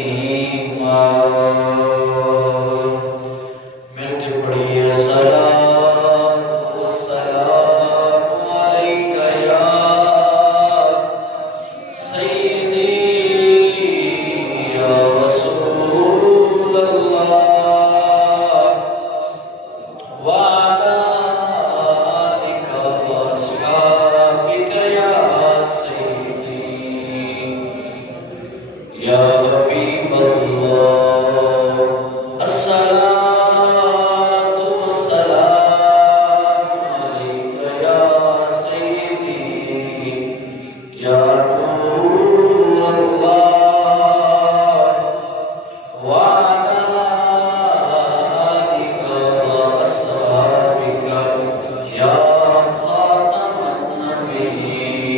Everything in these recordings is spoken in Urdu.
تسلیما مل کے پڑھیے الصلاۃ والسلام علیک یا سیدی یا رسول اللہ وعلی آلک واصحابک یا سیدی یا حبیب اللہ الصلاۃ والسلام علیک یا سیدی یا نور اللہ وعلی آلک واصحابک یا خاتم النبیین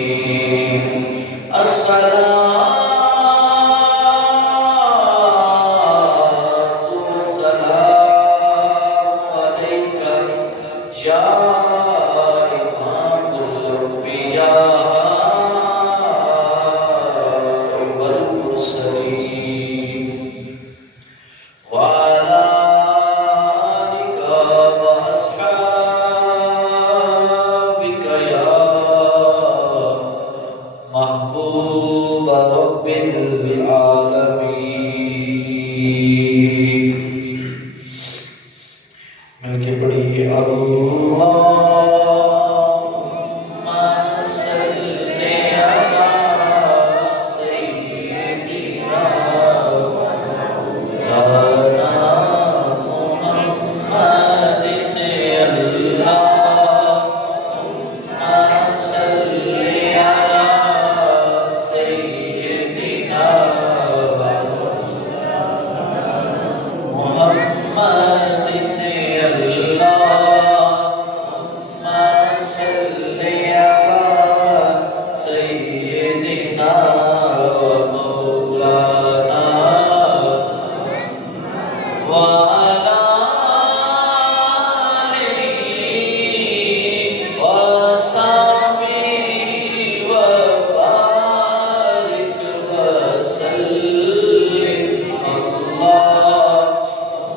یا امام الانبیاء والمرسلین وعلی آلک واصحابک یا محبوب رب العالمین مل کے پڑھیے اللہم صلی علی سیدنا مولانا محمد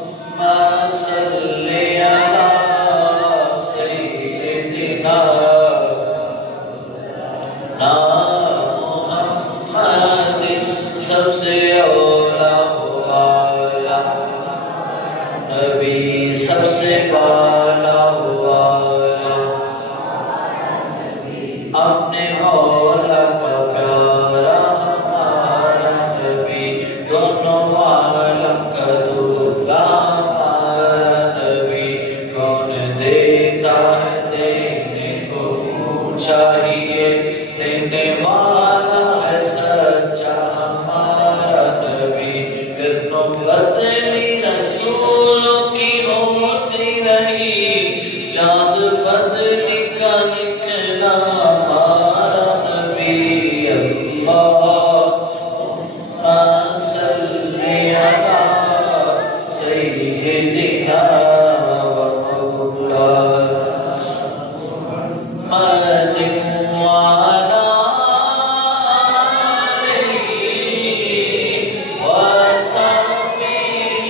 اللہم صلی علی سیدنا محمد سب سے اولا والا نبی سب سے بالا والا اپنے مولا کا پیارا ہمارا نبی دونوں عالم کا دولا ہمارا نبی کون دیتا ہے دینے کو چاہیے دینے والا ہے سچا ہمارا نبی پھر بدلی رسولوں کی ہوتی رہی چاند بدلی کا نکلا ہمارا نبی اللہم صلی علی سیدنا محمد وعلی آلہ وصحبہ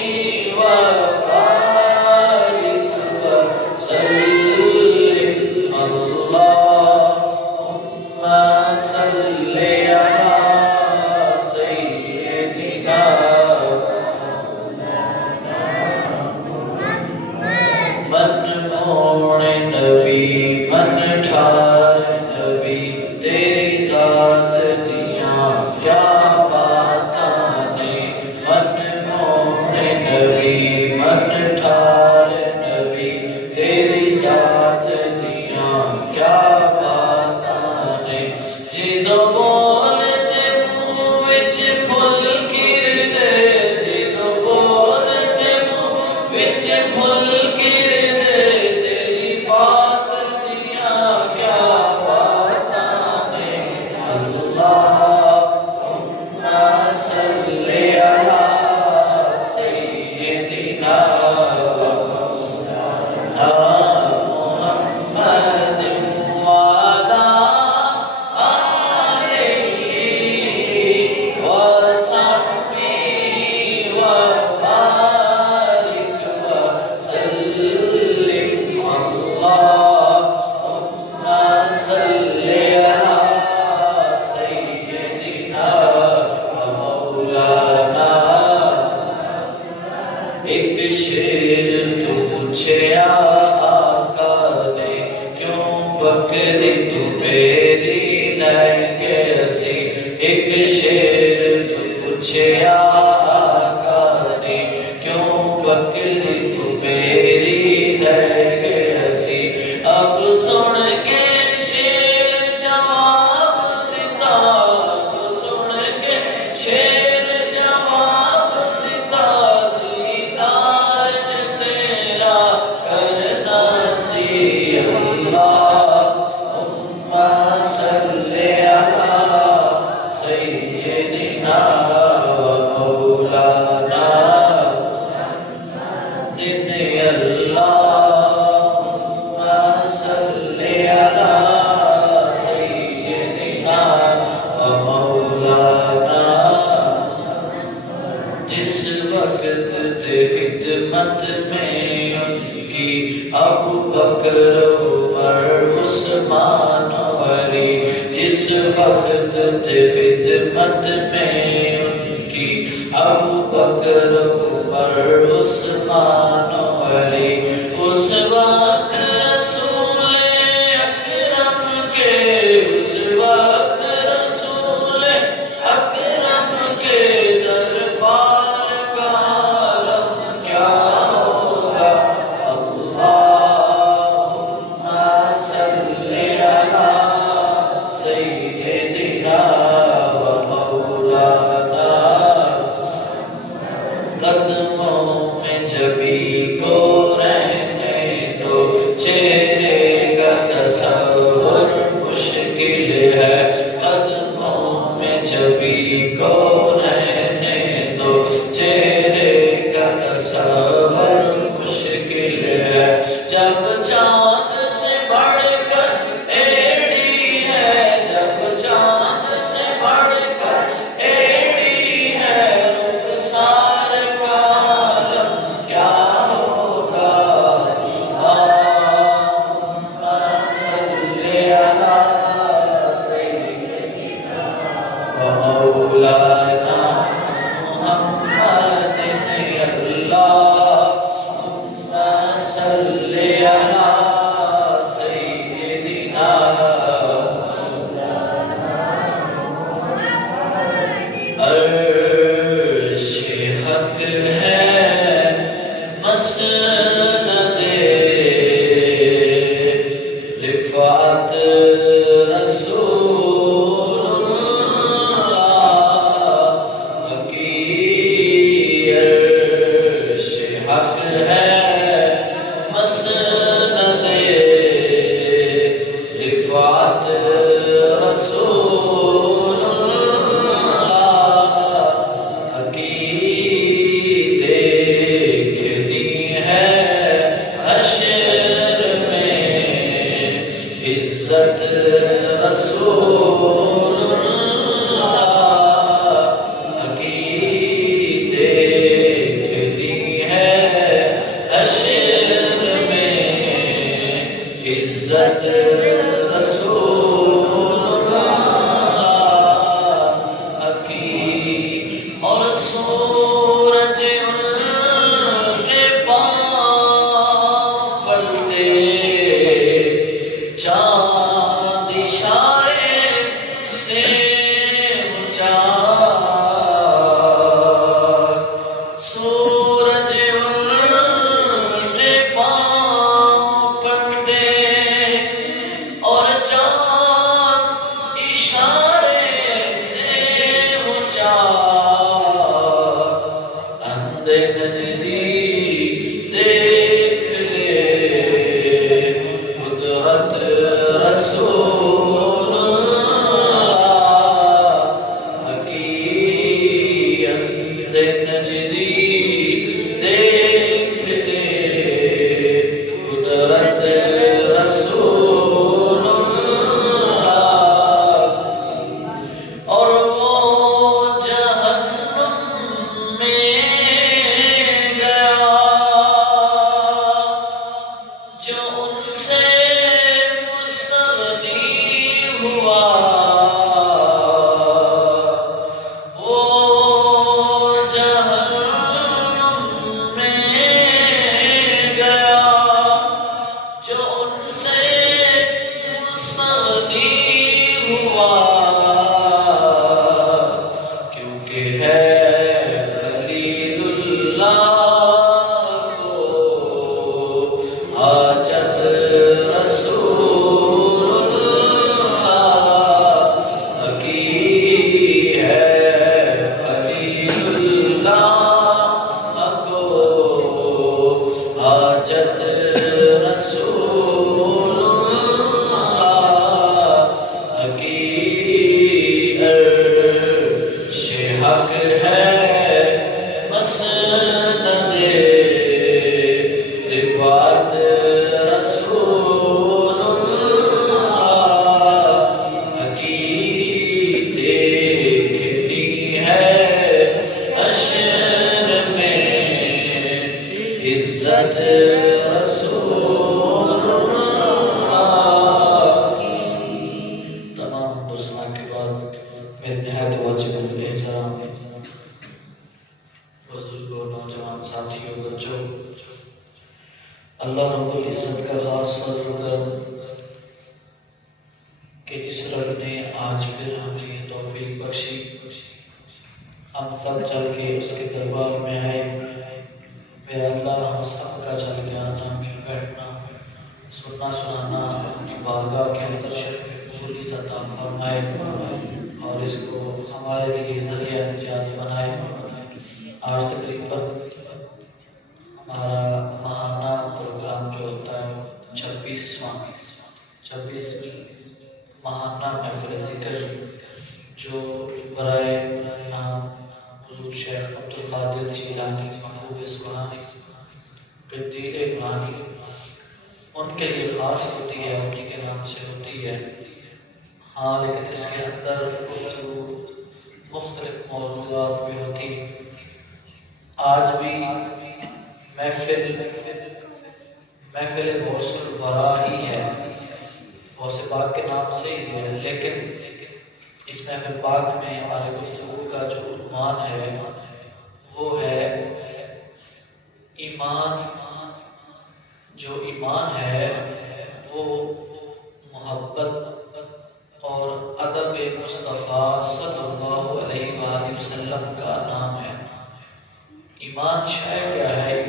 پوچھے آقا نے کیوں بکری تو میری لائیں گے اسی ایک شیر تو پوچھے آقا نے کیوں بکری تو میری لائیں گے اسی اب سن کے شیر جواب دیتا اب سن کے شیر جواب دیتا دیدار تیرا کرنا سی اللہم صلی علی سیدنا مولانا جن اللہم صلی علی سیدنا مولانا جس وقت خدمت میں ان کی ابو بکر عمر عثمان علی جس وقت خدمت میں ان کی ابو بکر عمر عثمان علی اس وقت رسول اکرم کے اس وقت رسول اکرم کے دربار کا عالم کیا ہوگا اللہم صلی علی سیدنا و مولانا قدموں میں جبھی کو رہنے دو چہرے کا تصور مشکل ہے قدموں میں جبھی کو رہنے دو چہرے کا تصور مشکل ہے جب چاند سے بڑھ کر ایڑی ہے جب چاند سے بڑھ کر ایڑی ہے رخسار کا عالم کیا ہوگا اللہم صلی علی سیدنا و مولانا محمد اللہم صلی علی سیدنا عرش حق ہے مسند رفعت رسول اللہ حقی عرش حق ہے مسند رفعت رسول اللہ حقی دیکھنی ہے حشر میں عزت رسول اللہ حقی دیکھنی ہے حشر میں عزت رسول اللہ حقی اور سورج ان کے پاؤں پڑتے چاند اشارے سے اونچا سورج ان کے پاؤں پڑتے اور چاند اشارے سے اونچا اندھے نجدی دیکھ لے قدرت رسول اللہ حقی اندھے نجدی دیکھ لے قدرت رسول اللہ اور وہ جہنم میں عزت رسول اللہ۔ تمام دوستان کے بعد میرے نہایت واجب الاحترام بزرگوں، نوجوان ساتھیوں، بچوں، اللہ رب العزت کا خاص فضل کر کہ جس رب نے آج پھر ہمیں یہ توفیق بخشی ہم سب چل کے اس کے دربار میں آئے۔ میرا اللہ ہم سب کا چل کے آنا، مل بیٹھنا، سننا سنانا اپنی بارگاہ کے اندر شرف قبولیت عطا فرمائے اور اس کو ہمارے لیے ذریعہ نجات بنائے۔ آج تقریباً ہمارا ماہانہ پروگرام جو ہوتا ہے 26ویں ماہانہ محفل ذکر جو برائے نام حضور شیخ عبدالقادر جیلانی محبوب سبحانی قدیر عمرانی ان کے لیے خاص ہوتی ہے، انہیں کے نام سے ہوتی ہے۔ ہاں لیکن اس کے اندر گفتگو مختلف موضوعات بھی ہوتی۔ آج بھی محفل غوث الورا ہی ہے، غوث پاک کے نام سے ہی ہے، لیکن اس محفل پاک میں ہمارے گفتگو کا جو عنوان ہے وہ ہے ایمان۔ جو ایمان ہے وہ محبت اور ادب مصطفیٰ صلی اللہ علیہ وآلہ وسلم کا نام ہے۔ ایمان شے کیا ہے؟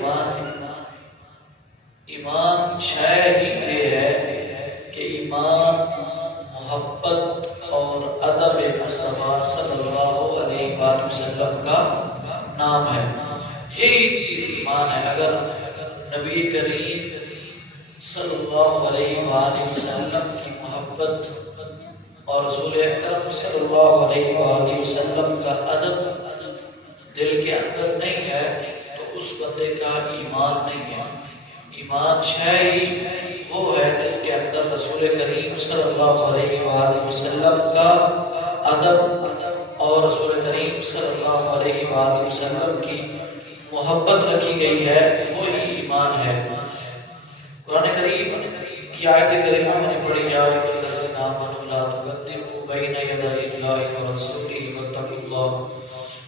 ایمان شے ہی یہ ہے کہ ایمان محبت اور ادب مصطفیٰ صلی اللہ علیہ وآلہ وسلم کا نام ہے۔ یہی چیز ایمان ہے۔ اگر نبی کریم صلی اللہ علیہ وآلہ وسلم کی محبت اور رسول اکرم صلی اللہ علیہ وآلہ وسلم کا ادب دل کے اندر نہیں ہے تو اس بندے کا ایمان نہیں ہے۔ ایمان شے ہی وہ ہے جس کے اندر رسول کریم صلی اللہ علیہ وآلہ وسلم کا ادب اور رسول کریم صلی اللہ علیہ وآلہ وسلم کی محبت رکھی گئی ہے، وہی ایمان ہے۔ قرآن کریم کی آیت کریمہ میں نے پڑھی یا ایھا الذین آمنوا لا تقدموا بین یدی اللہ ورسولہ واتقوا اللہ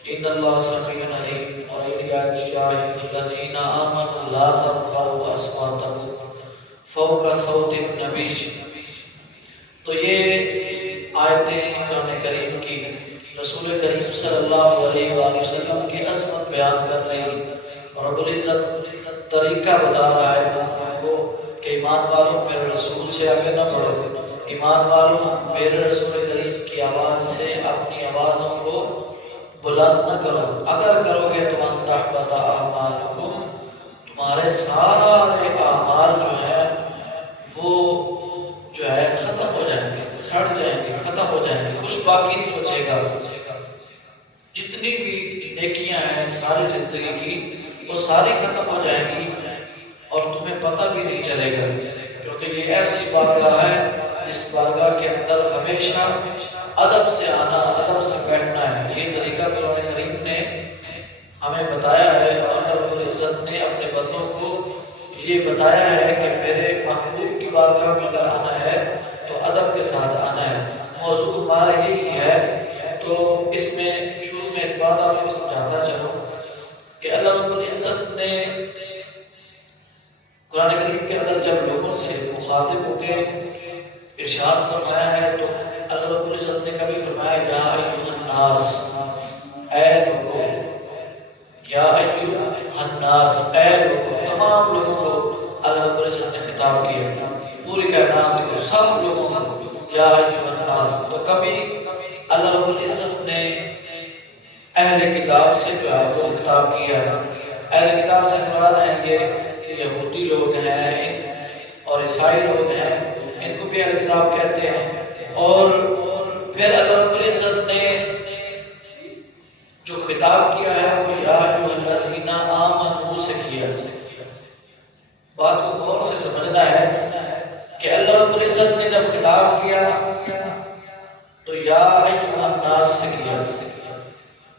ان اللہ سمیع علیم۔ اور یا ایھا الذین آمنوا لا ترفعوا اصواتکم فوق صوت النبی۔ تو یہ آیتیں قرآن کریم کی رسول کریم صلی اللہ علیہ وآلہ وسلم کی عظمت بیان کر رہی اور رب العزت طریقہ بتا رہا ہے کو کہ ایمان والوں میرے رسول سے آگے نہ بڑھو، ایمان والوں میرے رسول کریم کی آواز سے اپنی آوازوں کو بلند نہ کرو، اگر کرو گے تو ان تحبط اعمالکم، تمہارے سارے اعمال جو ہے وہ جو ہے ختم ہو جائیں گے، سڑ جائیں گے، ختم ہو جائیں گے، کچھ باقی نہیں بچے گا۔ جتنی بھی نیکیاں ہیں ساری زندگی کی وہ ساری ختم ہو جائیں گی اور تمہیں پتہ بھی نہیں چلے گا، کیونکہ یہ ایسی بارگاہ ہے جس بارگاہ کے اندر ہمیشہ ادب سے آنا، ادب سے بیٹھنا ہے۔ یہ طریقہ قرآن کریم نے ہمیں بتایا ہے اور رب العزت نے اپنے بندوں کو یہ بتایا ہے کہ میرے محبوب کی بارگاہ میں اگر آنا ہے تو ادب کے ساتھ آنا ہے۔ موضوع ہمارا یہی ہے، تو اس میں شروع میں ایک بات آپ کو سمجھاتا چلوں کہ اللہ رب العزت نے قرآن کریم کے اندر جب لوگوں سے مخاطب ہو کے ارشاد فرمایا ہے تو اللہ رب العزت نے کبھی فرمایا یا ایھا الناس، اے لوگوں، یا ایھا الناس، اے لوگوں، تمام لوگوں کو اللہ رب العزت نے خطاب کیا، پوری کائنات کو، سب لوگوں کو یا ایھا الناس۔ تو کبھی اللہ رب العزت نے اہل کتاب سے جو ہے وہ خطاب کیا۔ اہل کتاب سے مراد ہے یہ یہودی لوگ ہیں اور عیسائی لوگ ہیں، ان کو بھی اہل کتاب کہتے ہیں۔ اور پھر اللہ رب العزت نے جو خطاب کیا ہے وہ یا ایھا الذین آمنوا سے کیا۔ بات کو غور سے سمجھنا ہے کہ اللہ رب العزت نے جب خطاب کیا تو یا ایھا الناس سے کیا،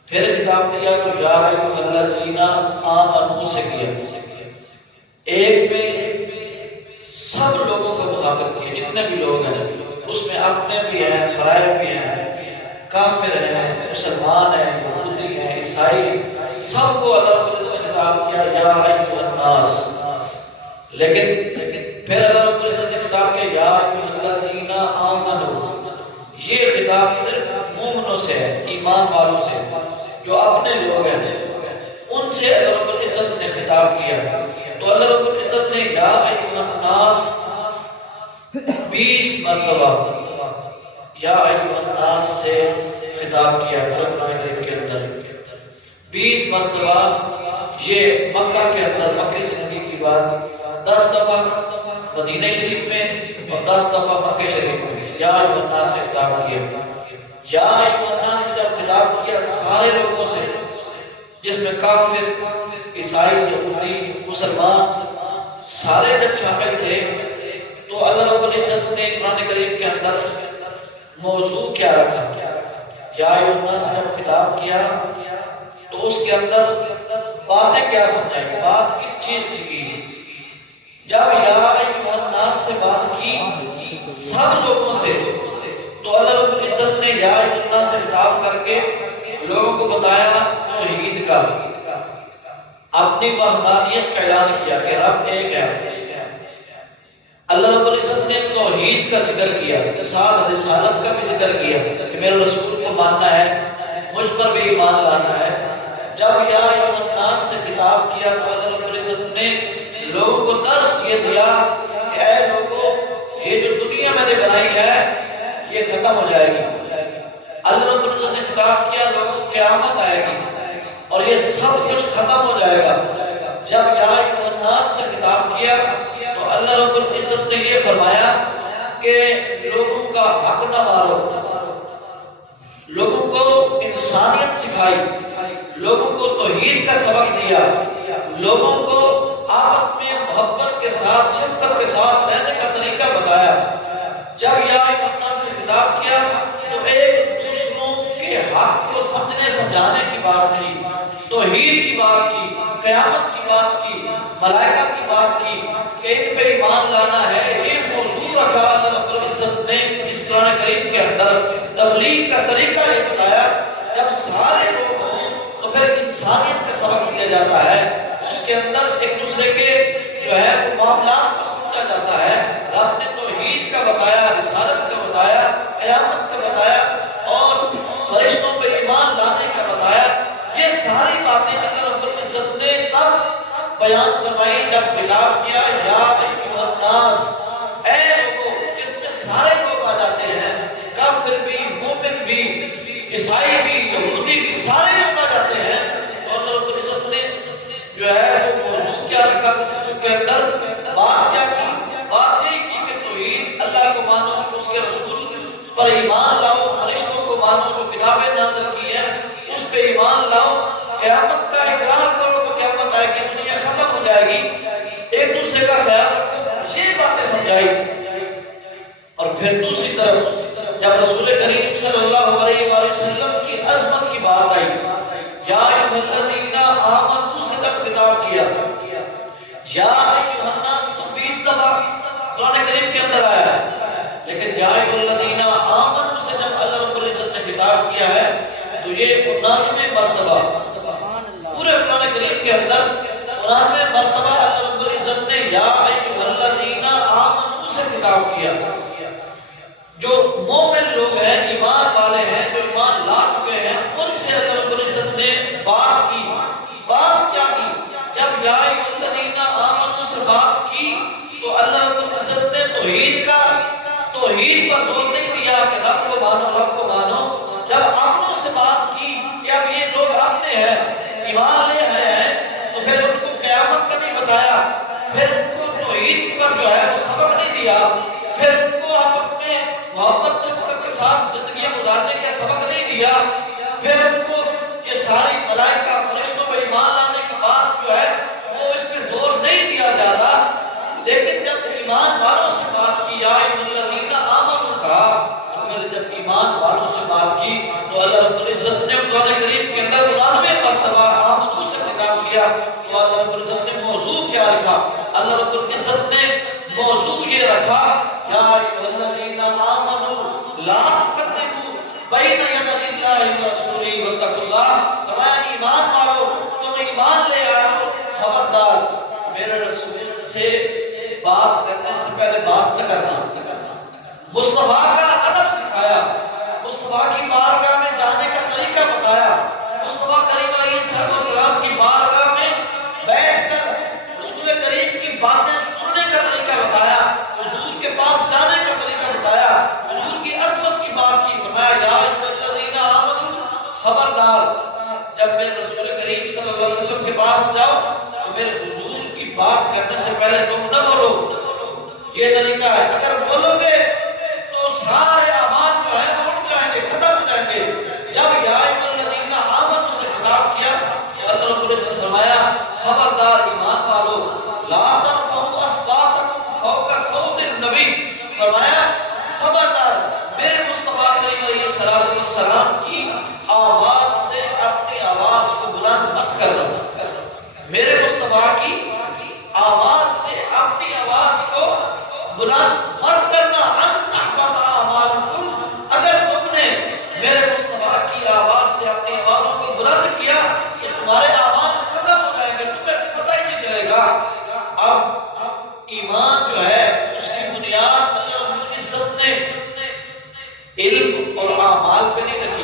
پھر خطاب کیا تو یا ایھا الذین آمنوا سے کیا۔ ایک میں سب لوگوں کا مخاطب کیا، جتنے بھی لوگ ہیں اس میں اپنے بھی ہیں، خرائط بھی ہیں، کافر ہیں، مسلمان ہیں، یہودی ہیں، عیسائی، سب کو اللہ رب العزت نے خطاب کیا یا ایھا الناس۔ لیکن پھر اللہ رب العزت نے خطاب کیا یا ایھا الذین آمنوا۔ یہ خطاب صرف مومنوں سے ہے، ایمان والوں سے، جو اپنے لوگ ہیں ان سے اللہ رب العزت نے خطاب کیا۔ تو اللہ رب العزت نے یا ایھا الناس 20 مرتبہ یا ایھا الناس سے خطاب کیا قرآن کریم کے اندر۔ 20 مرتبہ یہ مکہ کے اندر، مکہ زندگی کی بات، 10 دفعہ مدینہ شریف میں اور 10 دفعہ مکہ شریف میں یا ایھا الناس سے خطاب کیا۔ یا ایھا الناس سے جب خطاب کیا سارے لوگوں سے، جس میں کافر، عیسائی، یہودی، مسلمان سارے جب شامل تھے، تو اللہ رب العزت نے قرآن کریم کے اندر موضوع کیا رکھا؟ یا ایھا الناس سے جب خطاب کیا تو اس کے اندر باتیں کیا سمجھائی، بات کس چیز کی؟ جب یا ایھا الناس سے بات کی سب لوگوں سے، تو اللہ رب العزت نے یا ایھا الناس سے خطاب کر کے لوگوں کو بتایا توحید کا، اپنی وحدانیت کا اعلان کیا کہ رب ایک ہے۔ اللہ رب العزت نے توحید کا ذکر کیا، ساتھ رسالت کا بھی ذکر کیا کہ میرے رسول کو ماننا ہے، مجھ پر بھی ایمان لانا ہے۔ جب یا ایھا الناس سے خطاب کیا تو اللہ رب العزت نے لوگوں کو درس یہ دیا کہ اے لوگوں، یہ جو دنیا میں نے بنائی ہے یہ ختم ہو جائے گی۔ اللہ رب العزت نے خطاب کیا لوگوں کو قیامت آئے گی اور یہ سب کچھ ختم ہو جائے گا۔ جب یا ایھا الناس سے خطاب کیا تو اللہ رب العزت نے یہ فرمایا کہ لوگوں کا حق نہ مارو، لوگوں کو انسانیت سکھائی، لوگوں کو توحید کا سبق دیا، لوگوں کو آپس میں محبت کے ساتھ، شفقت کے ساتھ رہنے کا طریقہ بتایا۔ جب یا ایھا الناس سے خطاب کیا تو ایک دوسروں کے حق کو سمجھنے سمجھانے کی بات کی، توحید کی بات کی، قیامت کی بات کی، ملائکہ کی بات کی کہ ان پہ ایمان لانا ہے۔ یہ موضوع رکھا اللہ رب العزت نے اس قرآن کریم کے اندر۔ تبلیغ کا طریقہ یہ بتایا، جب سارے لوگ ہوں تو پھر انسانیت کا سبق دیا جاتا ہے، اس کے اندر ایک دوسرے کے جو ہے وہ معاملات کو سمجھا جاتا ہے۔ رب نے توحید کا بتایا، رسالت کا بتایا، قیامت کا بتایا اور فرشتوں پہ ایمان لانے کا بتایا۔ یہ ساری باتیں اللہ رب العزت نے تب بیان فرمائی جب خطاب کیا یا ایھا الناس، اے لوگوں، جس میں سارے لوگ آ جاتے ہیں، کافر بھی، مومن بھی، عیسائی بھی، یہودی بھی، سارے لوگ آ جاتے ہیں۔ اور اللہ رب العزت نے جو ہے وہ موضوع کیا رکھا اس کے اندر، بات کیا کی؟ بات یہ کی کہ توحید، اللہ کو مانو، اس کے رسول پر ایمان لاؤ، فرشتوں کو مانو جو کتابیں نازل کی ہیں اس پہ ایمان لاؤ، قیامت کا اقرار کرو کہ قیامت آئے گی، دنیا ختم ہو جائے گی، ایک دوسرے کا خیال رکھو، یہ باتیں سمجھائی۔ اور پھر دوسری طرف جب رسول کریم صلی اللہ علیہ وآلہ وسلم کی عظمت کی بات آئی، یا ایھا الذین آمنوا سے جب خطاب کیا، یا ایھا الناس تو 20 دفعہ قرآن کریم کے اندر آیا ہے، لیکن یا ایھا الذین آمنوا سے جب اللہ رب العزت نے خطاب کیا ہے تو یہ 99 مرتبہ پورے قرآن کریم کے اندر 99 مرتبہ اللہ رب العزت نے یا ایھا الذین آمنوا سے خطاب کیا۔ جو مومن لوگ ہیں، ایمان والے ہیں، جو ایمان لا چکے ہیں، ان سے اللہ رب العزت نے بات کی۔ بات کیا کی؟ جب یا ایھا الذین آمنوا سے بات کی تو اللہ رب العزت نے توحید پر زور نہیں دیا کہ رب کو مانو، رب کو مانو۔ جب اپنوں سے بات کی کہ اب یہ لوگ اپنے ہیں، ایمان لے آئے ہیں، تو پھر ان کو قیامت کا نہیں بتایا، پھر ان کو توحید پر جو ہے وہ سبق نہیں دیا، پھر ان کو آپس میں محبت شفقت کے ساتھ زندگی گزارنے کا سبق نہیں دیا، پھر ان کو یہ ساری ملائکہ فرشتوں پر ایمان لانے کی بات جو ہے وہ اس پہ زور نہیں دیا جاتا۔ لیکن جب ایمان والوں سے بات کی، یا ایھا الذین آمنوا کہا، تو پھر جب ایمان والوں سے بات کی تو اللہ رب العزت نے قرآن کریم کے اندر 99 مرتبہ آمنوا سے خطاب کیا۔ تو اللہ رب العزت نے موضوع کیا لکھا؟ اللہ کہا یا ایھا آمنو لا تقدموا بین یدی اللہ ورسولہ واتقوا اللہ، فرمایا ایمان والو تم ایمان لے آؤ، خبردار میرے رسول سے بات کرنے سے پہلے بات نہ کرنا۔ مصطفیٰ کا ادب سکھایا، مصطفیٰ کی بارگاہ میں جانے کا طریقہ بتایا، مصطفیٰ کریم علیہ السلام کی بارگاہ میں بیٹھ کر رسول کریم کی باتیں سننے کا طریقہ بتایا، حضور کے پاس جانے کا طریقہ بتایا، حضور کی عظمت کی بات کی، فرمایا یا ایھا الذین آمنوا، خبردار جب میرے رسول کریم صلی اللہ علیہ وسلم کے پاس جاؤ تو میرے حضور کی بات کرنے سے پہلے تم نہ بولو، یہ طریقہ ہے۔ اگر بولو گے تو سارے اعمال جو ہے وہ اٹھ جائیں گے، ختم ہو جائیں گے۔ جب یا ایھا الذین آمنوا سے خطاب کیا تو اللہ رب العزت نے فرمایا خبردار ایمان والو لا ترفعوا اصواتکم فوق صوت النبی، فرمایا خبردار میرے مصطفیٰ کریم علیہ السلام کی آواز سے اپنی آواز کو بلند مت کرو، میرے مصطفیٰ کی آواز سے اپنی آواز کو بلند مت کرنا، ان تحبط اعمالکم، اگر تم نے میرے مصطفیٰ کی آواز سے اپنی آوازوں کو بلند کیا تو تمہارے اعمال ختم ہو جائیں گے، تمہیں پتہ ہی نہیں چلے گا۔ اب ایمان جو ہے اس کی بنیاد اللہ رب العزت نے علم اور اعمال پہ نہیں رکھی،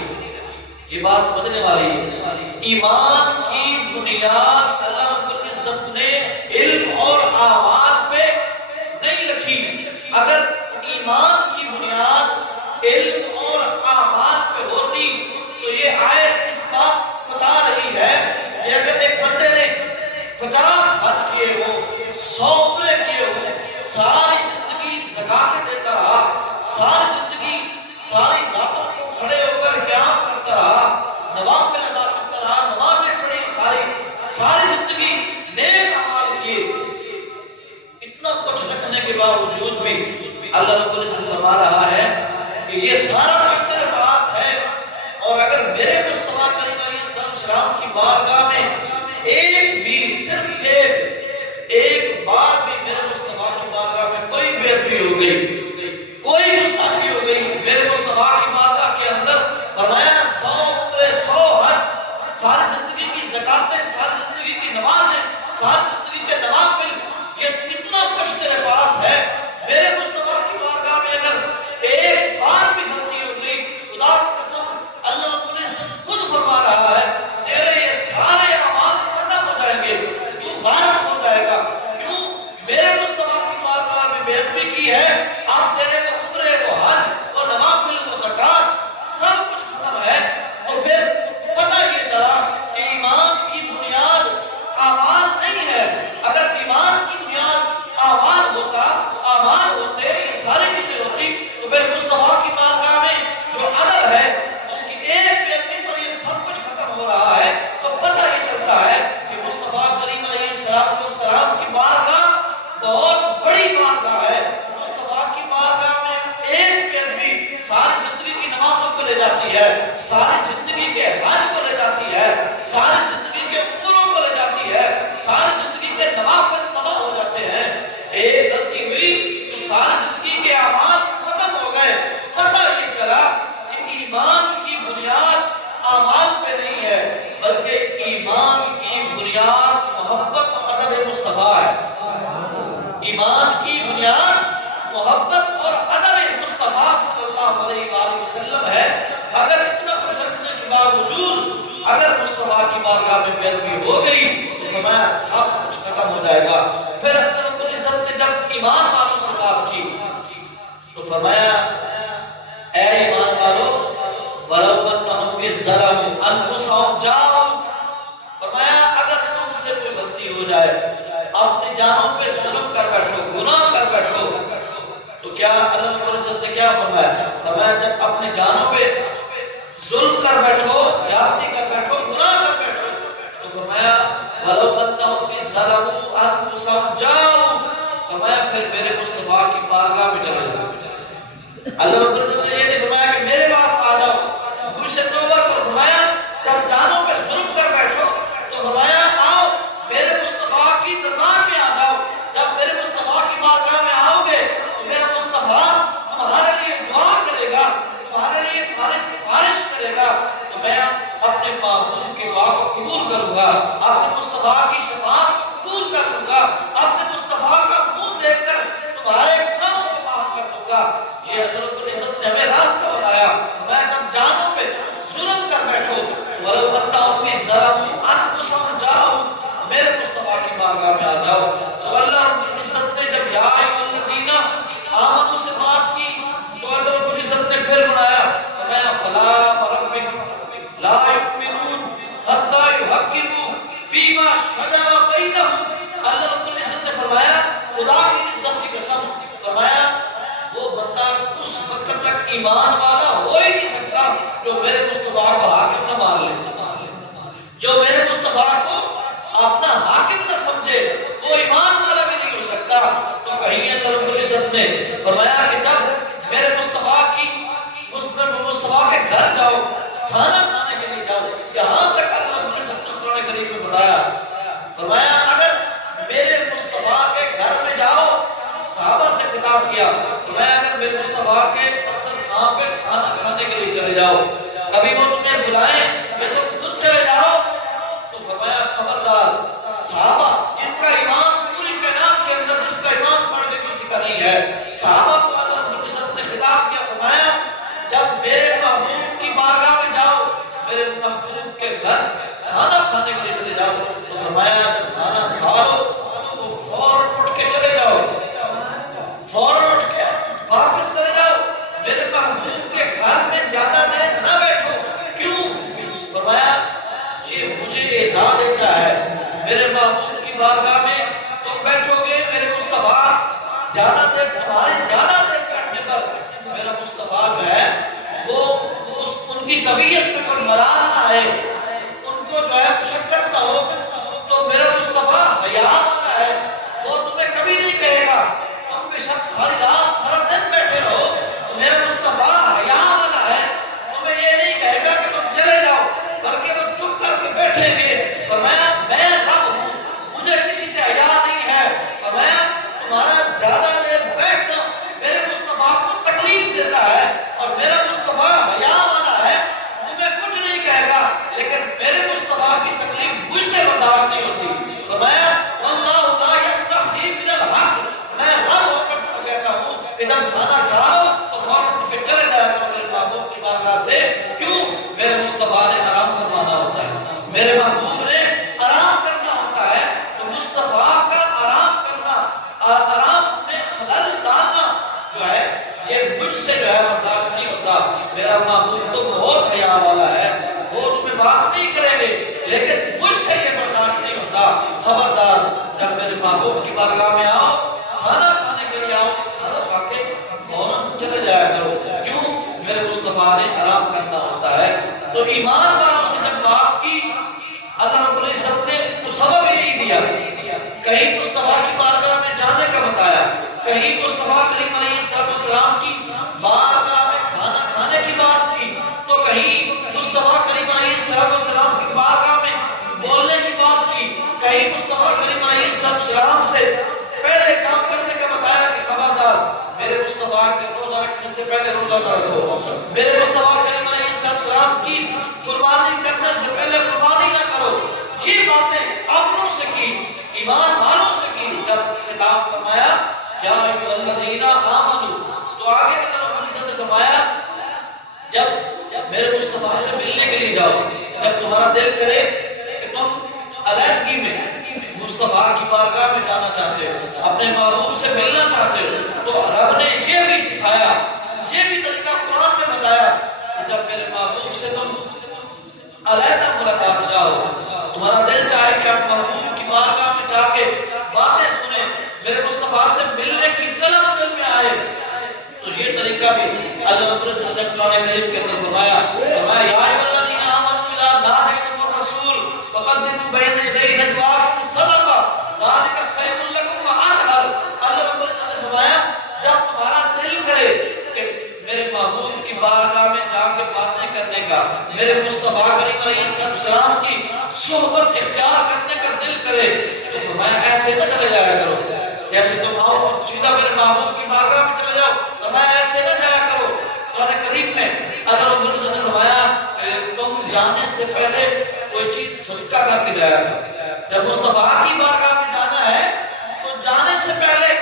یہ بات سمجھنے والی ہے۔ ایمان کی بنیاد اللہ رب العزت نے علم اور اعمال پہ نہیں رکھی۔ اگر ایمان کی بنیاد علم اور اعمال پہ ہوتی تو یہ آیت اس بات بتا رہی ہے کہ اگر ایک بندے نے 50 حج کیے ہو، 100 عمرے کیے ہو، ساری زندگی زکات دیتا رہا، ساری زندگی ساری راتوں کو کھڑے ہو کر قیام کرتا رہا، نوافل ادا کرتا رہا، نمازیں پڑھی، ساری زندگی نیک اعمال کیے، اتنا کچھ رکھنے کے باوجود بھی اللہ رب العزت فرما رہا ہے کہ یہ سارا کچھ تیرے پاس ہے، اور اگر میرے مصطفیٰ کریم علیہ السلام کی بارگاہ میں ایک بھی صرف ایک بار بھی میرے مصطفیٰ کی بارگاہ میں کوئی بے ادبی ہو گئی، کوئی گستاخی ہو گئی میرے مصطفیٰ کی بارگاہ کے اندر، فرمایا 100 عمرے 100 حج، ساری زندگی کی زکاتیں، ساری زندگی کی نمازیں، ساری زندگی کے نوافل، یہ کتنا کچھ تیرے پاس ہے، میرے مصطفیٰ کی بارگاہ میں اگر ایک بار بھی غلطی ہو گئی، خدا کی قسم اللہ رب العزت خود فرما رہا ہے تیرے یہ سارے اعمال ختم ہو جائیں گے، تو غارت ہو جائے گا۔ کیوں؟ میرے مصطفیٰ کی بارگاہ میں بے ادبی کی ہے، اب تیرے وہ عمرے، وہ حج، وہ نوافل، وہ زکات سب کچھ ختم ہے۔ اور پھر پتہ یہ چلا کہ ایمان کی بنیاد اعمال نہیں ہے، اگر ایمان کی بنیاد اعمال ہوتے، یہ ساری چیزیں ہوتی تو پھر مصطفیٰ کی بارگاہ میں جو ادب ہے اس کی ایک بے ادبی پر یہ سب کچھ ختم ہو رہا ہے، تو پتہ یہ چلتا ہے کہ مصطفیٰ کریم علیہ السلام کی بارگاہ بہت بڑی بارگاہ ہے۔ مصطفیٰ کی بارگاہ میں ایک بے ادبی ساری زندگی کی نمازوں کو لے جاتی ہے، ساری زندگی کے حج کو لے جاتی ہے، ساری زندگی کے عمروں کو لے جاتی ہے، ساری زندگی کے نوافل تباہ ہو جاتے ہیں۔ ایک غلطی ہوئی تو ساری زندگی کے اعمال ختم ہو گئے۔ پتہ یہ چلا کہ ایمان کی بنیاد اعمال پہ نہیں ہے، بلکہ ایمان کی بنیاد محبت اور ادب مصطفیٰ ہے۔ ایمان کی بنیاد محبت اور ادب مصطفیٰ صلی اللہ علیہ وآلہ وسلم ہے۔ اگر اتنا کچھ رکھنے کے باوجود اگر مصطفیٰ کی بارگاہ میں بے ادبی ہو گئی تو فرمایا سب کچھ ختم ہو جائے گا۔ پھر اللہ رب العزت نے جب ایمان والوں سے بات کی تو فرمایا اے ایمان والو وَلَوْ أَنَّهُمْ إِذْ ظَلَمُوا أَنفُسَهُمْ جَاءُوكَ، فرمایا اگر تم سے کوئی غلطی ہو جائے، اپنی جانوں پہ ظلم کر بیٹھو، گناہ کر بیٹھو، تو کیا اللہ رب العزت نے کیا فرمایا؟ فرمایا جب اپنی جانوں پہ ظلم کر بیٹھو، زیادتی کر بیٹھو، گناہ کر بیٹھو، تو فرمایا وَلَوْ أَنَّهُمْ إِذْ ظَلَمُوا أَنفُسَهُمْ جَاءُوكَ، فرمایا پھر میرے مصطفیٰ کی بارگاہ میں چلے جاؤ۔ اللہ رب العزت نے یہ نہیں فرمایا کہ میرے پاس آ جاؤ، مجھ سے توبہ کرو، فرمایا جب جانوں پہ ظلم کر بیٹھو تو فرمایا آؤ میرے مصطفیٰ کی دربار میں آ جاؤ، جب میرے مصطفیٰ کی بارگاہ میں آؤ گے تو میرا فیما شجر بینہم، اللہ رب العزت نے فرمایا، خدا کی عزت کی قسم، فرمایا وہ بندہ اس وقت تک ایمان والا ہو ہی نہیں سکتا جو میرے مصطفیٰ کو حاکم نہ مان لے، جو میرے مصطفیٰ کو اپنا حاکم نہ سمجھے وہ ایمان والا بھی نہیں ہو سکتا۔ تو کہیں اللہ رب العزت نے فرمایا کہ جب میرے مصطفیٰ کے گھر جاؤ، کھانا کھانے کے لیے جاؤ، یہاں تک اللہ رب العزت نے قرآن کریم میں بتایا، فرمایا اگر میرے مصطفیٰ کے گھر میں جاؤ، صحابہ سے خطاب کیا، فرمایا اگر میرے مصطفیٰ کے اصل خاں پہ کھانا کھانے کے لیے چلے جاؤ، کبھی وہ تمہیں بلائیں کہ تم خود چلے جاؤ، تو فرمایا خبردار، صحابہ جن کا ایمان پوری کائنات کے اندر جس کا ایمان پڑھ کے کسی کا نہیں ہے، صحابہ کو اللہ رب العزت نے خطاب کیا، فرمایا جب میرے محبوب کی بارگاہ میں جاؤ، میرے محبوب کے گھر کھانا کھانے کے لیے چلے جاؤ، تو فرمایا جب کھانا کھا لو تو فوراً اٹھ کے چلے جاؤ، فوراً اٹھ کے واپس چلے جاؤ، میرے محبوب کے گھر میں زیادہ دیر نہ بیٹھو، کیوں؟ فرمایا یہ مجھے اعزاز دیتا ہے، میرے محبوب کی بارگاہ میں تم بیٹھو گے، میرے مصطفیٰ زیادہ دیر تمہارے زیادہ دیر بیٹھنے پر میرا مصطفیٰ جو ہے وہ ان کی طبیعت میں کوئی ملال نہ آئے، ان کو جو ہے مشقت نہ ہو، تو میرا مصطفیٰ حیا والا ہے، وہ تمہیں کبھی نہیں کہے گا تم بے شک ساری رات سارا دن بیٹھے رہو، تو میرا مصطفیٰ حیا والا ہے، تمہیں یہ نہیں کہے گا کہ تم چلے جاؤ، بلکہ وہ چپ کر کے بیٹھیں گے، فرمایا میں رب ہوں، مجھے کسی سے حیا نہیں ہے، فرمایا تمہارا زیادہ دیر بیٹھنا میرے مصطفیٰ کو تکلیف دیتا ہے، اور میرا مصطفیٰ حیا والا ہے، تمہیں کچھ نہیں کہے گا، لیکن میرے مصطفیٰ کی تکلیف مجھ سے برداشت نہیں ہوتی، فرمایا واللہ لا یستحیی من الحق، میں رب ہو کر کہتا ہوں کہ جب کھانا کھاؤ تو فوراً اٹھ کے چلے جایا کرو میرے محبوب کی بارگاہ سے، کیوں؟ میرے مصطفیٰ نے آرام فرمانا ہوتا ہے، میرے محبوب نے آرام کرنا ہوتا ہے، تو مصطفیٰ کا آرام کرنا، آرام میں خلل ڈالنا جو ہے یہ مجھ سے جو ہے برداشت نہیں ہوتا، میرا محبوب تو بہت حیا والا ہے، وہ تمہیں بات نہیں کریں گے، لیکن مجھ سے یہ برداشت نہیں ہوتا، خبردار جب میرے محبوب کی بارگاہ میں آؤ، کھانا کھانے کے لیے آؤ، کھانا کھا کے فوراً چلے جایا کرو، کیوں؟ میرے مصطفیٰ نے آرام کرنا ہوتا ہے۔ تو ایمان والوں سے جب بات کی، اللہ رب العزت نے اس کو سبب یہی دیا، کہیں مصطفیٰ کی بارگاہ میں جانے کا بتایا، کہیں مصطفیٰ کریم علیہ السلام کی بارگاہ میں کھانا کھانے کی بات کی، تو کہیں مصطفیٰ کریم علیہ السلام کی بارگاہ میں بولنے کی بات کی، کہیں مصطفیٰ کریم علیہ السلام سے پہلے کام کرنے کا بتایا کہ خبردار میرے مصطفیٰ کے روزہ رکھنے سے پہلے روزہ نہ رکھو، میرے مصطفیٰ کریم علیہ السلام کی قربانی کرنے سے پہلے قربانی نہ کرو، یہ باتیں اپنوں سے کی، ایمان والوں سے کی، جب خطاب فرمایا یا ایھا الذین آمنوا، تو آگے اللہ رب العزت نے فرمایا جب میرے مصطفیٰ سے ملنے کے لیے جاؤ، جب تمہارا دل کرے کہ تم علیحدگی میں مصطفیٰ کی بارگاہ میں جانا چاہتے ہو، اپنے محبوب سے ملنا چاہتے ہو، تو رب نے یہ بھی سکھایا، یہ بھی طریقہ قرآن میں بتایا کہ جب میرے محبوب سے تم علیحدہ ملاقات چاہو، تمہارا دل چاہے کہ آپ محبوب کی بارگاہ میں جا کے باتیں سنیں، میرے مصطفیٰ سے ملنے کی طلب دل میں آئے، تو یہ طریقہ بھی اللہ رب العزت نے قرآن کریم کے اندر فرمایا یا ایھا الذین آمنوا اذا ناجیتم الرسول فقدموا بین یدی نجواکم صدقہ ذلک خیر لکم واطہر، اللہ رب العزت نے فرمایا جب تمہارا دل کرے کہ میرے محبوب کی بارگاہ میں جا کے باتیں کرنے کا، میرے مصطفیٰ کریم علیہ السلام کی صحبت اختیار کرنے کا دل کرے، تو فرمایا ایسے نہ چلے جایا کرو، جیسے تم آؤ سیدھا میرے محبوب کی بارگاہ میں چلے جاؤ، فرمایا ایسے نہ جایا کرو، قرآن کریم میں اللہ رب العزت نے فرمایا تم جانے سے پہلے کوئی چیز صدقہ کر کے جایا کرو، جب مصطفیٰ کی بارگاہ میں جانا ہے تو جانے سے پہلے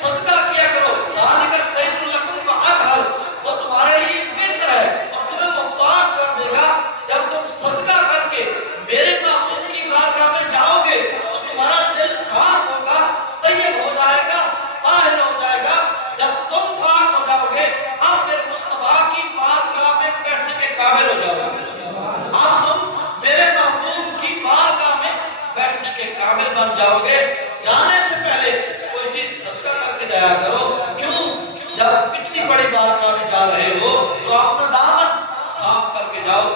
صدقہ کیا کرو، ذالک خیر لکم واطہر، وہ تمہارے لیے بہتر ہے اور تمہیں وہ پاک کر دے گا، جب تم صدقہ کر کے میرے محبوب کی بارگاہ میں جاؤ گے تو تمہارا دل صاف ہوگا، طیب ہو جائے گا، طاہر ہو جائے گا، جب تم پاک ہو جاؤ گے اب میرے مصطفیٰ کی بارگاہ میں بیٹھنے کے قابل ہو جاؤ گے، اب تم میرے محبوب کی بارگاہ میں بیٹھنے کے قابل بن جاؤ گے، جانے سے پہلے کوئی چیز صدقہ کر کے جایا کرو۔ کیوں؟ جب اتنی بڑی بات میں جا رہے ہو تو اپنا دامن صاف کر کے جاؤ۔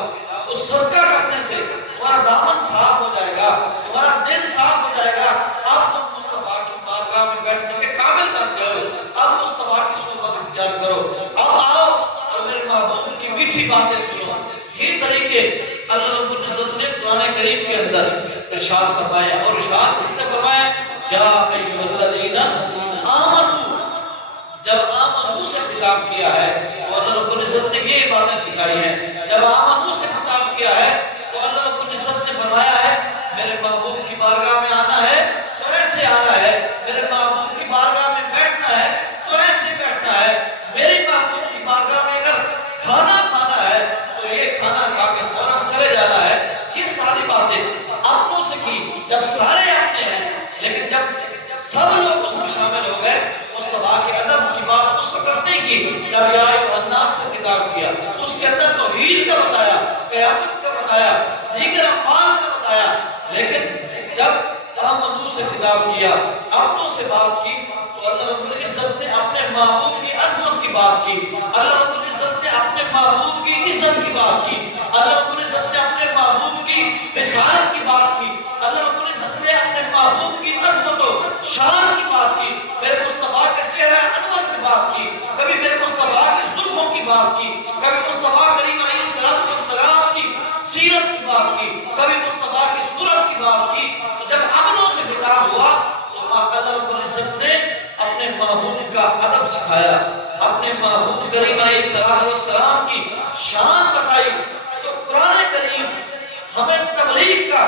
اس صدقہ کرنے سے تمہارا دامن صاف ہو جائے گا، تمہارا دل صاف ہو جائے گا، اب تم مصطفیٰ کی بارگاہ میں بیٹھنے کے قابل بن گئے ہو۔ اب مصطفیٰ کی صحبت اختیار کرو، اب آؤ اور میرے محبوب کی میٹھی باتیں سنو۔ یہ طریقے اللہ رب العزت نے قرآن کریم کے اندر ارشاد فرمایا، اور ارشاد اس سے فرمایا یا ایھا الذین آمنوا۔ جب آمنو سے خطاب کیا ہے تو اللہ رب العزت نے یہ باتیں سکھائی ہیں۔ جب آمنو سے خطاب کیا ہے تو اللہ رب العزت نے فرمایا ہے میرے محبوب کی بارگاہ میں آنا ہے تو ایسے آنا ہے، میرے محبوب کی بارگاہ میں بیٹھنا ہے تو ایسے بیٹھنا ہے، میری محبوب کی بارگاہ میں اگر کھانا کھانا ہے تو یہ کھانا کھا کے فوراً چلے جانا ہے۔ یہ ساری باتیں اپنوں سے کی، جب سارے اپنے ہیں، لیکن جب سب لوگ اس میں شامل ہو گئے، مصطفیٰ کے ادب کی بات اس وقت نہیں کی جب یا ایھا الناس سے خطاب کیا، اس کے اندر توحید کا بتایا، قیامت کا بتایا، دیگر اعمال کا بتایا، لیکن جب آمنو سے خطاب کیا، اپنوں سے بات کی تو اللہ رب العزت نے اپنے محبوب کی عظمت کی بات کی، اللہ رب العزت نے اپنے محبوب کی عزت کی بات کی، اللہ رب العزت نے اپنے محبوب کی رسالت کی بات کی، اللہ رب العزت نے اپنے محبوب کی عظمت و شان کی بات کی، میرے مصطفیٰ کے چہرہ انور کی بات کی، کبھی میرے مصطفیٰ کی زلفوں کی بات کی، کبھی مصطفیٰ کریم علیہ السلام کی سیرت کی بات کی، کبھی مصطفیٰ کی صورت کی بات کی۔ تو جب امنوں سے خطاب ہوا تو اللہ رب العزت نے اپنے محبوب کا ادب سکھایا، اپنے محبوب کریم علیہ السلام کی شان بتائی۔ تو قرآن کریم ہمیں تبلیغ کا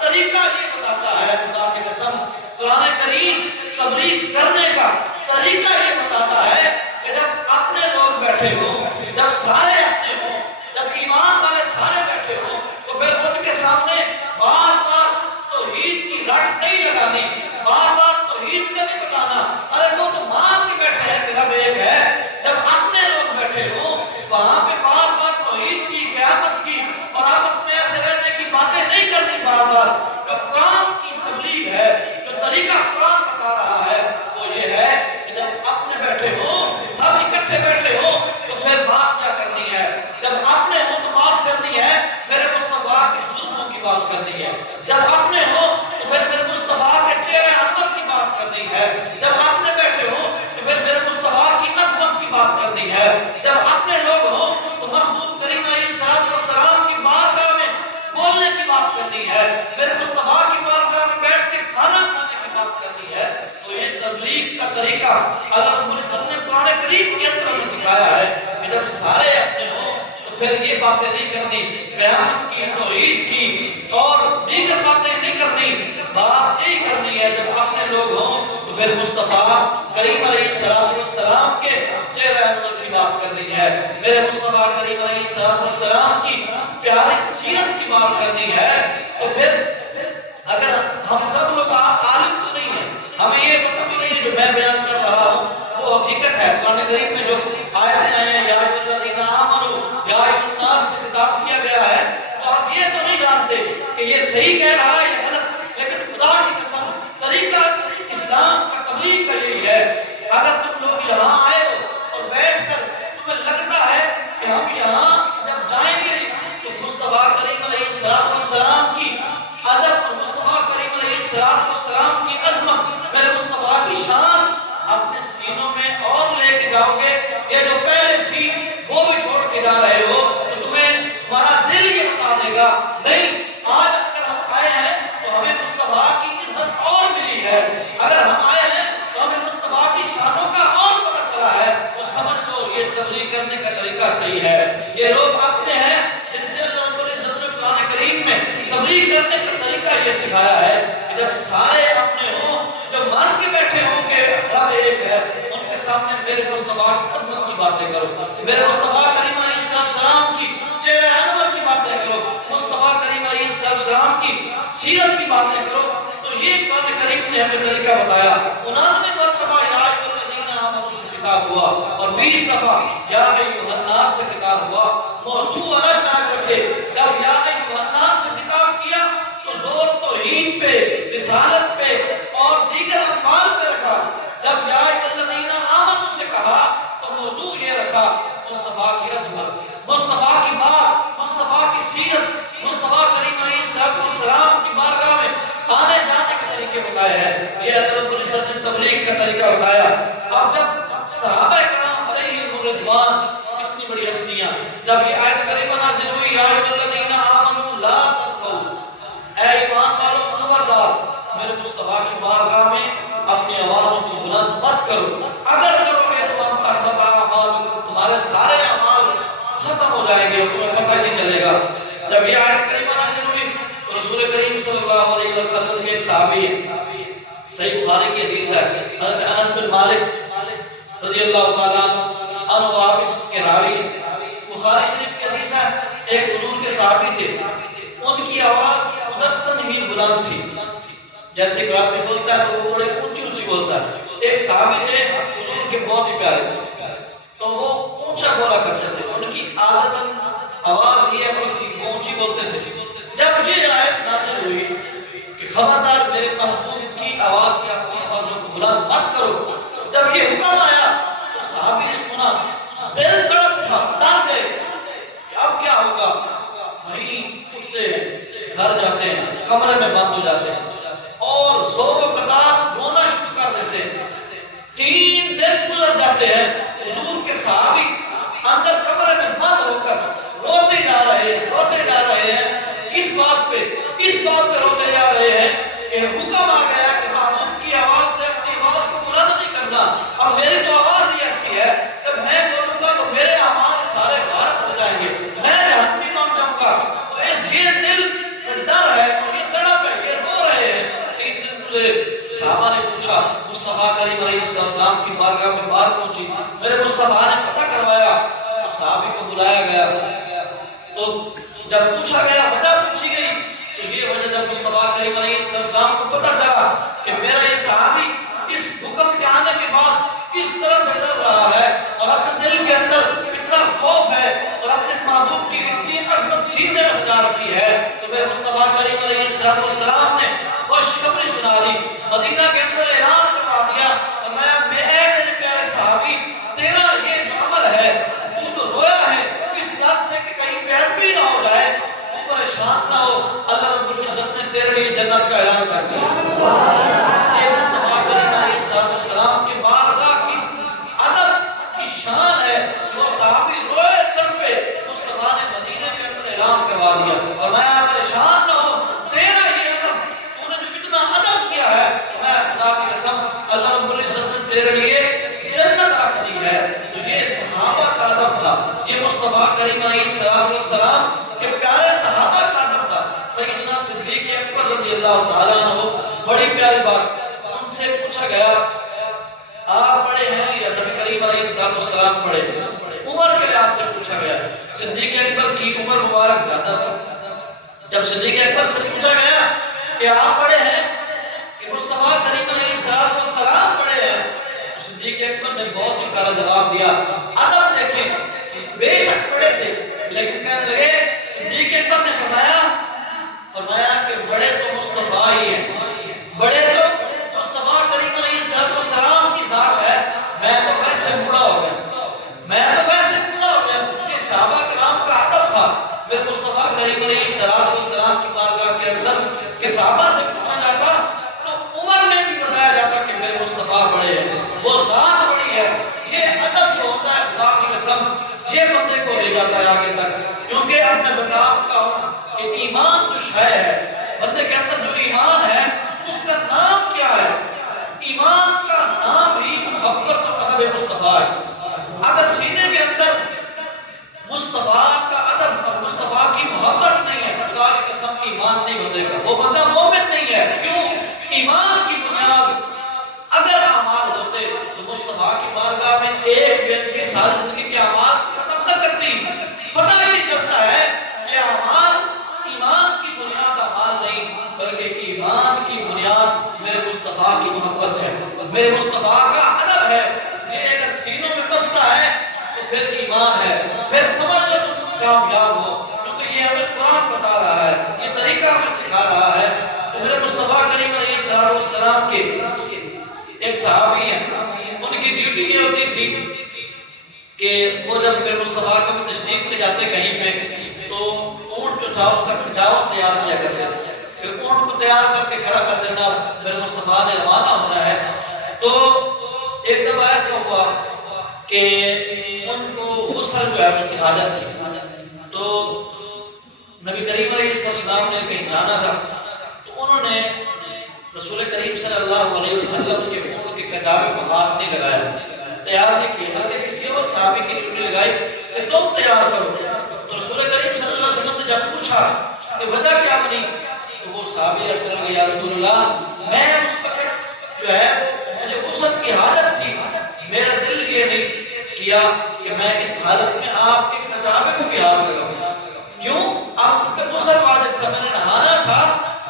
طریقہ یہ بتاتا ہے، خدا کی قسم قرآن کریم تبلیغ کرنے کا طریقہ یہ بتاتا ہے کہ جب اپنے لوگ بیٹھے ہوں، جب سارے اپنے ہوں، جب ایمان والے سارے بیٹھے ہوں تو پھر ان کے سامنے بار بار توحید کی رٹ نہیں لگانی، بار بار توحید کا نہیں بتانا، ارے وہ تو مان کے بیٹھے ہیں میرا ایک ہے۔ جب اپنے لوگ بیٹھے ہوں وہاں پہ بار بار توحید کی، قیامت کی اور آپس میں ایسے رہنے کی باتیں نہیں کرنی بار بار۔ جو قرآن کی تبلیغ ہے، جو طریقہ قرآن بتا رہا ہے وہ یہ ہے کہ جب اپنے بیٹھے ہوں، سب اکٹھے بیٹھے ہوں تو پھر بات کیا کرنی ہے؟ جب اپنے ہوں تو بات کرنی ہے میرے مصطفیٰ کی زلفوں کی بات کرنی ہے، جب اپنے ہوں تو پھر میرے مصطفیٰ کے چہرے انور کی بات کرنی ہے، جب اپنے بیٹھے ہوں تو پھر میرے مصطفیٰ کی عظمت کی بات کرنی ہے، جب اپنے لوگ ہوں تو محبوب کریم علیہ السلام کی بارگاہ میں بولنے کی بات کرنی ہے، میرے مصطفیٰ کی بارگاہ میں بیٹھ کے کھانا کھانے کی بات کرنی ہے۔ تو یہ تبلیغ کا طریقہ اللہ رب العزت نے قرآن کریم کے اندر ہمیں سکھایا ہے کہ جب سارے اپنے ہوں تو پھر یہ باتیں نہیں کرنی، قیامت کی، توحید کی اور دیگر باتیں نہیں کرنی، بات یہی کرنی ہے جب اپنے لوگ ہوں تو پھر مصطفیٰ کریم علیہ السلام کے چہرہ انور کی بات کرنی ہے، میرے مصطفیٰ کریم علیہ السلام کی پیاری سیرت کی بات کرنی ہے۔ تو پھر اگر ہم سب لوگ عالم تو نہیں ہیں، ہمیں یہ پتہ بھی نہیں ہے جو میں بیان کر رہا ہوں وہ حقیقت ہے، قرآن کریم میں جو آیتیں آئے ہیں یا ایھا الذین آمنوا یا ایھا الناس سے خطاب کیا گیا ہے تو آپ یہ تو نہیں جانتے کہ یہ صحیح کہہ رہا ہے یا غلط، لیکن خدا کی قسم طریقہ اسلام کا تبلیغ کا یہی ہے۔ اگر تم لوگ یہاں آئے ہو اور بیٹھ کر تمہیں لگتا ہے کہ ہم یہاں جب جائیں گے تو مصطفیٰ کریم علیہ السلام کی ادب اور مصطفیٰ کریم علیہ السلام کی عظمت، میرے مصطفیٰ کی شان اپنے سینوں میں اور لے کے جاؤ گے، یہ جو پہلے تھی وہ بھی چھوڑ کے جا رہے ہو تو تمہیں تمہارا دل یہ بتا دے گا نہیں، آج اگر ہم آئے ہیں تو ہمیں مصطفیٰ کی عزت اور ملی ہے، اگر ہم آئے ہیں تو ہمیں مصطفیٰ کی شانوں کا اور پتہ چلا ہے، تو سمجھ لو یہ تبلیغ کرنے کا طریقہ صحیح ہے۔ یہ لوگ اپنے ہیں جن سے اللہ رب العزت نے قرآن کریم میں تبلیغ کرنے کا طریقہ یہ سکھایا ہے کہ جب سارے اپنے ہوں، جو مان کے بیٹھے ہوں کہ رب ایک ہے، ان کے سامنے میرے مصطفیٰ کی عظمت کی باتیں کرو، میرے مصطفیٰ کریم علیہ السلام کی چہرہ انور کی باتیں کرو، مصطفیٰ کریم علیہ السلام کی سیرت کی باتیں کرو۔ تو یہ قرآن کریم نے ہمیں طریقہ بتایا۔ 99 مرتبہ یا ایھا الذین آمنوا سے خطاب ہوا اور 20 دفعہ یا ایھا الناس سے خطاب ہوا۔ موضوع الگ نہ رکھے، جب یا ایھا الناس سے خطاب کیا تو زور توحید پہ پہ، رسالت پہ اور دیگر اعمال پہ رکھا۔ جب یا الذین آمنوا سے کہا تو موضوع یہ رکھا مصطفیٰ کی عظمت، مصطفیٰ کی بات، مصطفیٰ کی سیرت، مصطفیٰ کریم علیہ السلام کی بارگاہ میں آنے جانے کے طریقے بتائے ہیں۔ یہ اللہ رب العزت نے تبلیغ کا طریقہ بتایا۔ اب جب صحابہ کرام علیہم رضوان اتنی بڑی ہستیاں، جب یہ آیت کریمہ نازل ہوئی یا الذین آمنوا لا ترفعوا، اے ایمان والو خبردار میرے مصطفیٰ کی بارگاہ میں اپنی آوازوں کو بلند مت کرو، اگر کرو گے تو ہم تحبط اعمالکم، تمہارے سارے اعمال ختم ہو جائیں گے اور تمہیں پتہ نہیں چلے گا۔ جب یہ آیت کریمہ نازل ہوئی تو رسول کریم صلی اللہ علیہ وسلم کے ایک صحابی، صحیح بخاری کی حدیث ہے، حضرت انس بن مالک رضی اللہ تعالیٰ عنہ واپس کے راوی، بخاری شریف کی حدیث ہے، ایک حضور کے صحابی تھے، ان کی آواز مدتن ہی بلند تھی، جیسے کہ آدمی بولتا ہے تو وہ بڑے اونچی اونچی بولتا ہے۔ ایک صحابی تھے حضور کے بہت ہی پیارے تھے، تو وہ اونچا بولا کرتے تھے، ان کی عادت آواز بھی ایسی تھی، وہ اونچی بولتے تھے۔ جب یہ آیت نازل ہوئی کہ خبردار میرے محبوب کی آواز سے اپنی آوازوں کو بلند مت کرو، جب یہ حکم آیا تو صحابی نے سنا، دل تڑپ اٹھا، ڈر گئے کہ اب کیا ہوگا۔ وہیں اٹھتے ہیں، گھر جاتے ہیں، کمرے میں بند ہو جاتے ہیں اور زور و قطار رونا شروع کر دیتے ہیں۔ 3 دن گزر جاتے ہیں، حضور کے صحابی اندر کمرے میں بند ہو کر روتے جا رہے ہیں۔ اس بات پہ روتے جا رہے ہیں کہ حکم آ گیا کہ محبوب کی آواز سے اپنی آواز کو بلند نہیں کرنا، اور میری تو آواز ہی ایسی ہے کہ میں بولوں گا تو میرے اعمال سارے غارت ہو جائیں گے، میں جہنمی بن جاؤں گا۔ تو اس یہ دل ڈر ہے، یہ تڑپ ہے، یہ رو رہے ہیں۔ 3 دن گزرے، صحابہ نے پوچھا، مصطفیٰ کریم علیہ السلام کی بارگاہ میں بات پہنچی، میرے مصطفیٰ نے پتہ کروایا، تو صحابی کو بلایا گیا، تو جب پوچھا گیا، وجہ پوچھی گئی، تو یہ وجہ جب مصطفیٰ کریم علیہ السلام کو پتہ چلا کہ میرا یہ صحابی اس حکم کے آنے کے بعد کس طرح سے ڈر رہا ہے اور اپنے دل کے اندر اتنا خوف ہے اور اپنے محبوب کی اتنی عظمت سینے میں اٹھا رکھی ہے، تو میرے مصطفیٰ کریم علیہ السلام نے خوشخبری سنا دی، مدینہ کے اندر اعلان کروا دیا، اور میرے پیارے صحابی، تیرا یہ جو عمل ہے، تو جو رویا ہے اس بات سے کہ کہیں پیٹ بھی نہ ہو جائے، تو پریشان نہ ہو، اللہ رب العزت نے تیرے لیے جنت کا اعلان کر دیا۔ یہ مصطفیٰ کریم علیہ السلام کی بارگاہ کی ادب کی شان ہے، وہ صحابی روئے تڑپے، مصطفیٰ نے مدینے کے اندر اعلان کروا دیا، اور میں پریشان نہ ہو، تیرا یہ ادب، تو نے جو اتنا ادب کیا ہے، میں خدا کی قسم اللہ رب العزت نے تیرے لیے جنت رکھ دی ہے۔ تو یہ صحابہ کا ادب تھا، یہ مصطفیٰ کریم علیہ السلام کے پیارے صحابہ کا ادب تھا۔ سیدنا صدیق اکبر رضی اللہ تعالیٰ عنہ، بڑی پیاری بات، ان سے پوچھا گیا آپ پڑھے ہیں یا نبی کریم علیہ السلام پڑھے؟ عمر کے لحاظ سے پوچھا گیا، صدیق اکبر کی عمر مبارک زیادہ تھا۔ جب صدیق اکبر سے پوچھا گیا کہ آپ پڑھے ہیں کہ مصطفیٰ کریم علیہ السلام پڑھے ہیں، صدیق اکبر نے بہت ہی پیارا جواب دیا۔ ادب دیکھیں، بے شک پڑھے تھے، لیکن کہنے لگے، صدیق اکبر نے فرمایا کہ بڑے تو مصطفیٰ ہی ہیں، بڑے تو مصطفیٰ کریم علیہ السلام کی ذات ہے، میں تو ویسے بوڑھا ہو گیا، یہ صحابہ کرام کا ادب تھا۔ پھر مصطفیٰ کریم علیہ السلام کی بارگاہ کے اندر کہ صحابہ سے پوچھا جاتا تو عمر میں بھی بتایا جاتا کہ میرے مصطفیٰ بڑے ہیں، وہ ذات بڑی ہے۔ یہ ادب جو ہوتا ہے خدا کی قسم، یہ بندے کو لے جاتا ہے آگے تک، کیونکہ اب میں بتا چکا ہوں کہ ایمان جو شے ہے، بندے کے اندر جو ایمان ہے اس کا نام کیا ہے؟ ایمان کا نام ہی محبت اور ادب مصطفیٰ ہے۔ اگر سینے کے اندر مصطفیٰ کا ادب اور مصطفیٰ کی محبت نہیں ہے، خدا کی قسم ایمان نہیں بندے کا، وہ بندہ مومن نہیں ہے۔ کیوں؟ ایمان کی بنیاد اگر اعمال ہوتے تو مصطفیٰ کی بارگاہ میں ایک دن کی ساری زندگی کے اعمال ختم نہ کرتی۔ پتہ ہی چلتا ہے کہ اعمال ایمان کی بنیاد اعمال نہیں، بلکہ ایمان کی بنیاد میرے مصطفیٰ کی محبت ہے، میرے مصطفیٰ کا ادب ہے۔ یہ اگر سینوں میں بستا ہے تو پھر ایمان ہے، پھر سمجھ لو تم کامیاب ہو، کیونکہ یہ ہمیں قرآن بتا رہا ہے، یہ طریقہ ہمیں سکھا رہا ہے۔ تو میرے مصطفیٰ السلام کے ایک صحابی ہیں، ان کی ڈیوٹی یہ ہوتی تھی کہ وہ جب پھر مصطفیٰ کو تشریف لے جاتے کہیں پہ تو اونٹ جو تھا اس کا کھٹاؤ تیار کیا کرتے تھے، پھر اونٹ کو تیار کر کے کھڑا کر دینا، پھر مصطفیٰ نے روانہ ہونا ہے۔ تو ایک دفعہ ایسا ہوا کہ ان کو غسل جو ہے اس کی حاجت تھی، تو نبی کریم علیہ السلام نے کہیں جانا تھا، تو انہوں نے رسول کریم صلی اللہ علیہ وسلم کے اونٹ کے کجاوے کو ہاتھ نہیں لگایا، تیار نہیں کیا، بلکہ کسی اور صحابی کی ڈیوٹی لگائی کہ تم تیار کرو۔ تو رسول کریم صلی اللہ علیہ وسلم نے جب پوچھا کہ وجہ کیا بنی، تو وہ صحابی عرض کرنے لگے یا رسول اللہ میں اس وقت جو ہے مجھے غسل کی حاجت تھی، میرا دل یہ نہیں کیا کہ میں اس حالت میں آپ کے کجاوے کو بھی ہاتھ لگاؤں، کیوں؟ آپ کا غسل واجب تھا، میں نے نہانا تھا،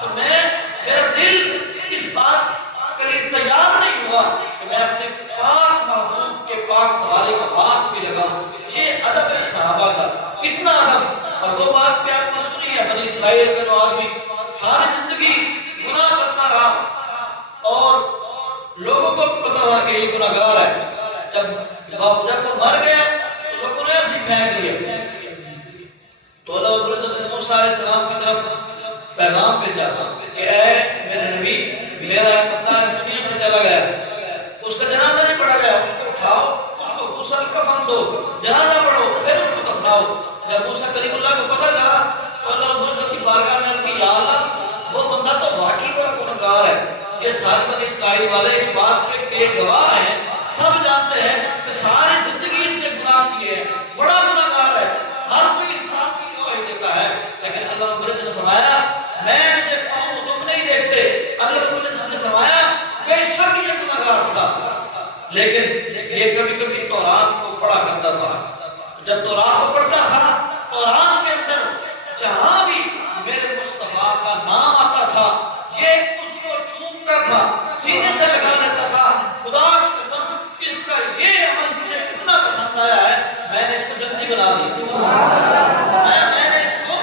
تو میرا دل اس بات کے لیے تیار نہیں ہوا کہ میں اپنے پاک محبوب کے پاک سوالے کا ہاتھ بھی لگاؤں۔ یہ ادب ہے صحابہ کا، کتنا ادب۔ اور وہ بات بھی آپ نے سنی ہے، بنی اسرائیل کا جو آدمی ساری زندگی گناہ کرتا رہا اور لوگوں کو پتہ تھا کہ یہ گناہ گار ہے، جب وہ مر گیا تو لوگوں نے ایسے پھینک لیا، تو اللہ رب العزت نے موسیٰ علیہ السلام کی طرف پیغام بھیجا کہ اے میرے نبی، میرا ایک بندہ اس دنیا سے چلا گیا، اس کا جنازہ نہیں پڑھا گیا، اس کو اٹھاؤ، اس کو غسل کفن دو، جنازہ پڑھو، پھر اس کو دفناؤ۔ جب موسیٰ کلیم اللہ کو پتہ چلا تو اللہ رب العزت کی بارگاہ میں کہ یا اللہ وہ بندہ تو واقعی بڑا گنہگار ہے، یہ سارے بنی اسرائیل والے اس بات کے گواہ ہیں، سب جانتے ہیں کہ ساری زندگی اس نے گناہ کیے ہیں، بڑا گنہگار ہے، ہر کوئی اس بات کی گواہی دیتا ہے، لیکن اللہ رب العزت نے فرمایا میں دیکھتا ہوں تم نہیں دیکھتے۔ اللہ رب العزت نے فرمایا بے شک یہ گنہگار تھا، لیکن یہ کبھی کبھی تورات کو پڑھا کرتا تھا، جب تورات کو پڑھتا تھا تورات کے اندر جہاں بھی میرے مصطفیٰ کا نام آتا تھا یہ اس کو چومتا تھا، سینے سے لگا لیتا تھا، خدا کی قسم اس کا یہ عمل مجھے اتنا پسند آیا ہے میں نے اس کو جنتی بنا دیا، میں نے اس کو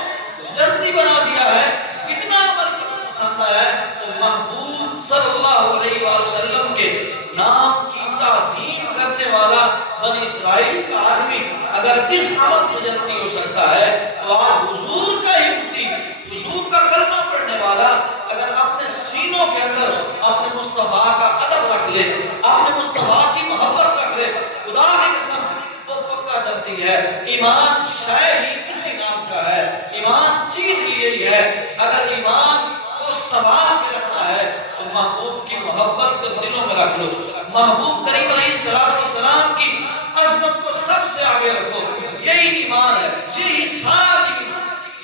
جنتی بنا دیا ہے، اتنا عمل پسند آیا ہے۔ تو محبوب صلی اللہ علیہ وآلہ وسلم کے نام کی تعظیم کرنے والا بنی اسرائیل کا آدمی اگر اس عمل سے جنتی ہو سکتا ہے تو آپ حضور کا ہی امتی، حضور کا کلمہ پڑھنے والا اگر اپنے سینوں کے اندر اپنے مصطفیٰ کا ادب رکھ لے، اپنے مصطفیٰ کی محبت رکھ لے، خدا کی قسم وہ پکا جنتی ہے۔ ایمان شے ہی کسی نام کا ہے، ایمان چیز ہی یہی ہے، اگر ایمان کو سوال میں رکھنا ہے تو محبوب کی محبت کو دلوں میں رکھ لو، محبوب کریم علیہ السلام کی عظمت کو سب سے آگے رکھو، یہی ایمان ہے، یہی سارا دین،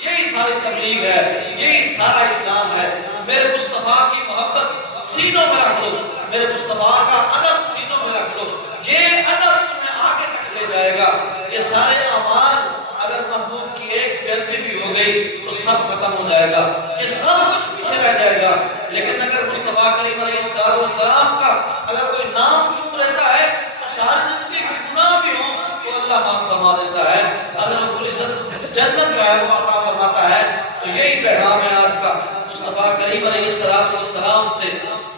یہی ساری تبلیغ ہے، یہی سارا اسلام ہے۔ میرے مصطفیٰ کی محبت سینوں میں رکھ لو، میرے مصطفیٰ کا ادب سینوں میں رکھ لو، یہ ادب تمہیں آگے تک لے جائے گا۔ یہ سارے اعمال اگر محبوب کی ایک غلطی بھی ہو گئی تو سب ختم ہو جائے گا، یہ سب کچھ پیچھے رہ جائے گا، لیکن اگر مصطفیٰ کریم علیہ السلام کا اگر کوئی نام چوم لیتا ہے تو ساری زندگی کے گناہ بھی ہوں تو اللہ معاف فرما دیتا ہے، اللہ رب العزت جنت جو ہے وہ عطا فرماتا ہے۔ تو یہی پیغام ہے آج کا، مصطفیٰ کریم علیہ السلام سے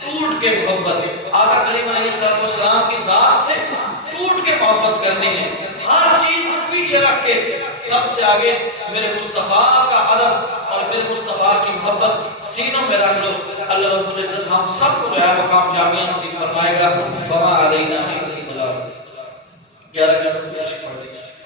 ٹوٹ کے محبت، آقا کریم علیہ السلام کی ذات سے ٹوٹ کے محبت کرنی ہے، ہر چیز کو پیچھے رکھ کے سب سے آگے میرے مصطفیٰ کا ادب اور میرے مصطفیٰ کی محبت سینوں میں رکھ لو۔ اللہ رب العزت ہم سب کو جو ہے وہ کامیابی نصیب فرمائے گا۔ وما علینا الا البلاغ۔ 11